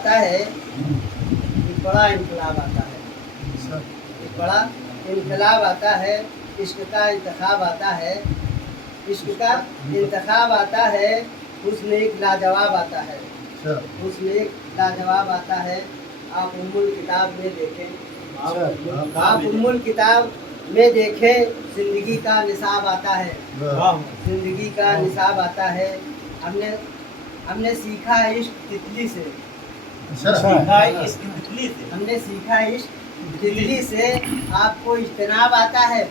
आता है, एक बड़ा इनकलाब आता है, एक बड़ा इनकलाब आता है, इश्क का इंतखाब आता है, इश्क का इंतखाब आता है, हुस्न एक लाजवाब आता है, हुस्न एक लाजवाब आता है। आप उम्मुल किताब में देखें, आप उम्मुल किताब में देखें, जिंदगी का निसाब आता है, जिंदगी का निसाब आता है। हमने सीखा इश्क तितली से, हमने सीखा इश्क तितली से, आपको इज्तनाब आता है,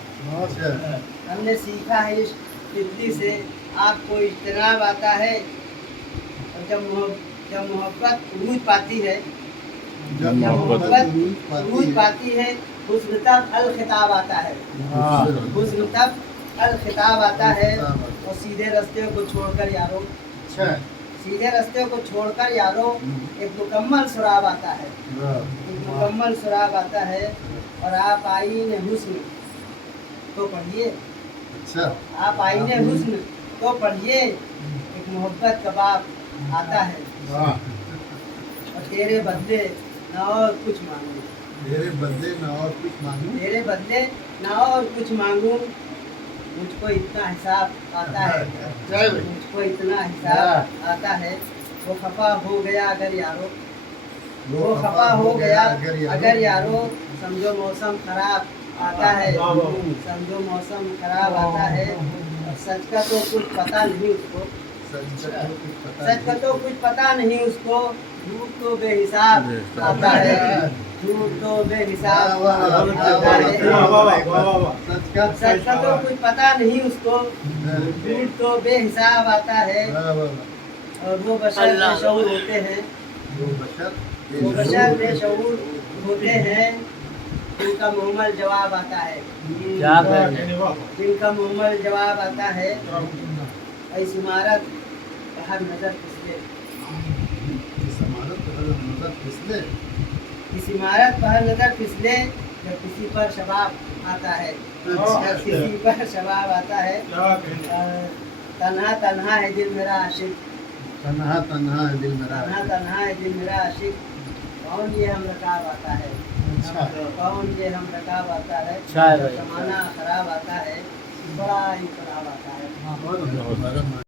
हमने सीखा है इश्क तितली से, आपको इज्तनाब आता है। और जब मोहब्बत उरूज पाती है, जब मोहब्बत उरूज पाती है, हुस्न तक अल खिताब आता है, हुस्न तक अल खिताब आता है। और सीधे रास्ते को छोड़कर यारों, सीधे रास्ते को छोड़कर यारों, एक मुकम्मल सुराब आता है, एक मुकम्मल सुराब आता है। और आप आईने हुस्न तो पढ़िए, आप आईने हुस्न तो पढ़िए, एक मोहब्बत का बाप आता है। और तेरे बदले ना और कुछ मांगू, तेरे बदले ना और कुछ मांगू, तेरे बदले ना और कुछ मांगू, मुझको इतना हिसाब आता है, मुझको इतना हिसाब आता है। वो खफा हो गया अगर यारो, वो खफा हो गया अगर यारो, समझो मौसम खराब आता है, समझो मौसम खराब आता है। और सच का तो कुछ पता नहीं उसको, सच का तो कुछ पता नहीं उसको, झूठ तो बेहिसाब आता है, झूठ तो बेहिसाब आता है। सच का तो कुछ पता नहीं उसको, झूठ तो बेहिसाब आता है। और वो बशर बेशऊर होते हैं, वो बशर बेशऊर होते हैं, जिनका मुहम्मल जवाब आता है, जिनका मुहम्मल जवाब आता है। इस इमारत हर नजर फिसले, इस इमारत पर हर नजर फिसले, इस इमारत पर हर नजर फिसले, जब किसी पर शबाब आता है, जब किसी पर शबाब आता है। तन्हा तन्हा है दिल मेरा आशिक, तन्हा तन्हा है दिल मेरा, तन्हा तन्हा है दिल मेरा आशिक, कौन ये हम रकाब आता है, कौन ये हम रकाब आता है। जब जमाना खराब आता है, बड़ा ही खराब आता है।